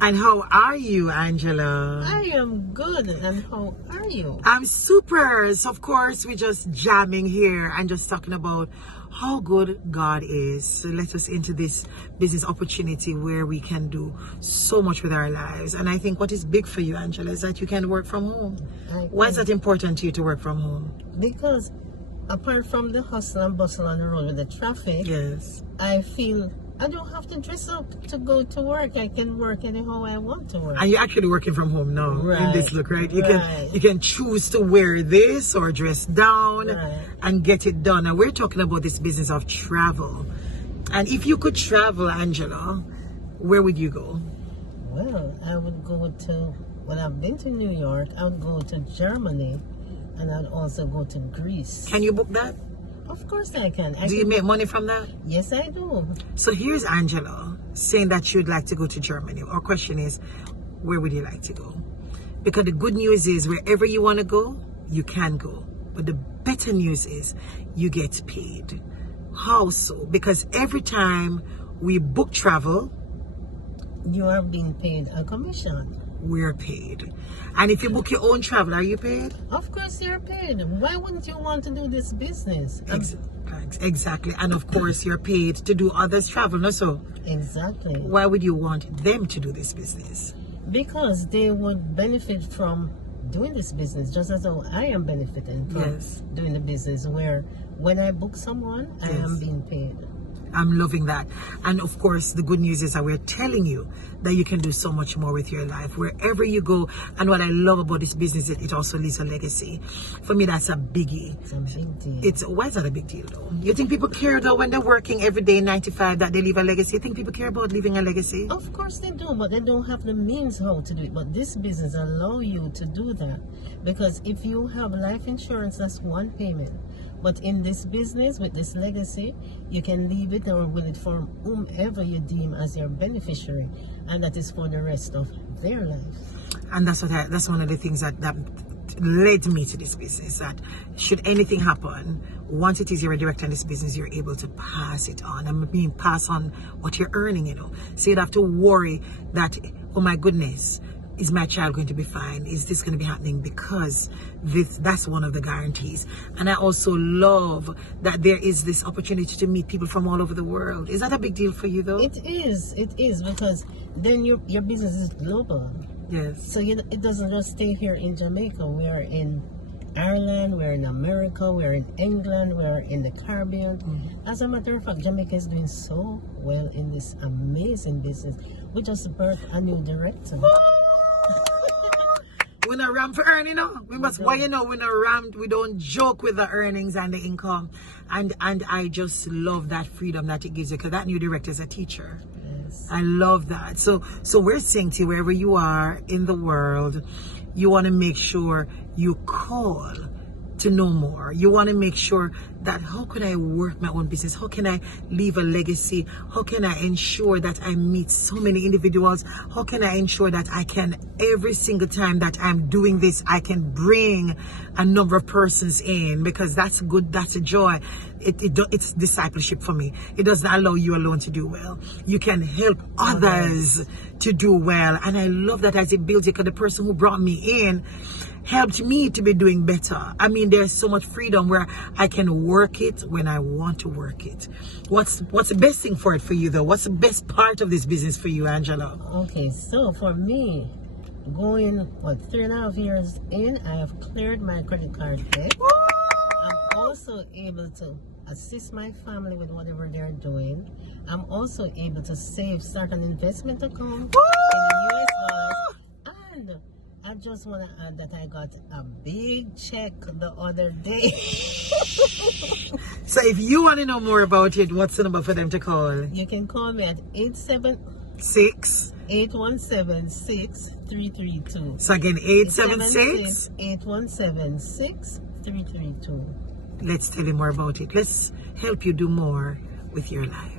And how are you, Angela? I am good, and how are you? I'm super. So of course, we're just jamming here and just talking about how good God is. So let us into this business opportunity where we can do so much with our lives. And I think what is big for you, Angela, is that you can work from home. Why is that important to you to work from home? Because apart from the hustle and bustle on the road with the traffic, Yes. I feel I don't have to dress up to go to work. I can work anyhow I want to work. And you're actually working from home now in this look, right? You can choose to wear this or dress down and get it done. And we're talking about this business of travel. And if you could travel, Angela, where would you go? Well, I would go to, well, I've been to New York. I would go to Germany, and I'd also go to Greece. Can you book that? Of course I can. Do you make money from that? Yes, I do. So here's Angela saying that you'd like to go to Germany. Our question is, where would you like to go? Because the good news is wherever you want to go, you can go. But the better news is you get paid. How so? Because every time we book travel, you are being paid a commission. We're paid. And if you book your own travel, are you paid? Of course you're paid. Why wouldn't you want to do this business? Exactly. And of course you're paid to do others' travel, no? So exactly. Why would you want them to do this business? Because they would benefit from doing this business, just as though I am benefiting from doing the business, where when I book someone, I am being paid. I'm loving that. And of course, the good news is that we're telling you that you can do so much more with your life wherever you go. And what I love about this business is it also leaves a legacy. For me, that's a biggie. It's a big deal. Why is that a big deal though? You think people care though when they're working every day 9 to 5 that they leave a legacy? You think people care about leaving a legacy? Of course they do, but they don't have the means how to do it. But this business allows you to do that. Because if you have life insurance, that's one payment. But in this business, with this legacy, you can leave it or will it for whomever you deem as your beneficiary, and that is for the rest of their life. And that's one of the things that led me to this business. That should anything happen, once it is you're a director in this business, you're able to pass it on. And being passed on what you're earning, you know. So you don't have to worry that, oh my goodness, is my child going to be fine? Is this going to be happening? Because that's one of the guarantees. And I also love that there is this opportunity to meet people from all over the world. Is that a big deal for you though? It is, because then your business is global. Yes. So it doesn't just stay here in Jamaica. We are in Ireland, we're in America, we're in England, we're in the Caribbean. As a matter of fact, Jamaica is doing so well in this amazing business. We just birthed a new director. We're not rammed for earning, you know. We must, why you know, we're not rammed. We don't joke with the earnings and the income. And I just love that freedom that it gives you, because that new director is a teacher. Yes. I love that. So we're saying to you, wherever you are in the world, you want to make sure you call to know more. You want to make sure that how can I work my own business? How can I leave a legacy? How can I ensure that I meet so many individuals? How can I ensure that I can, every single time that I'm doing this, I can bring a number of persons in? Because that's good, that's a joy. It's discipleship for me. It doesn't allow you alone to do well. You can help others to do well. And I love that as it builds it, because the person who brought me in helped me to be doing better. I mean, there's so much freedom where I can work it when I want to work it. What's the best thing for it for you though? What's the best part of this business for you, Angela? Okay, so for me, going 3.5 years in, I have cleared my credit card debt. I'm also able to assist my family with whatever they're doing. I'm also able to start an investment account in US dollars. And I just want to add that I got a big check the other day. So if you want to know more about it, what's the number for them to call? You can call me at 876-817-6332. So again, 876? 817-6332. Let's tell you more about it. Let's help you do more with your life.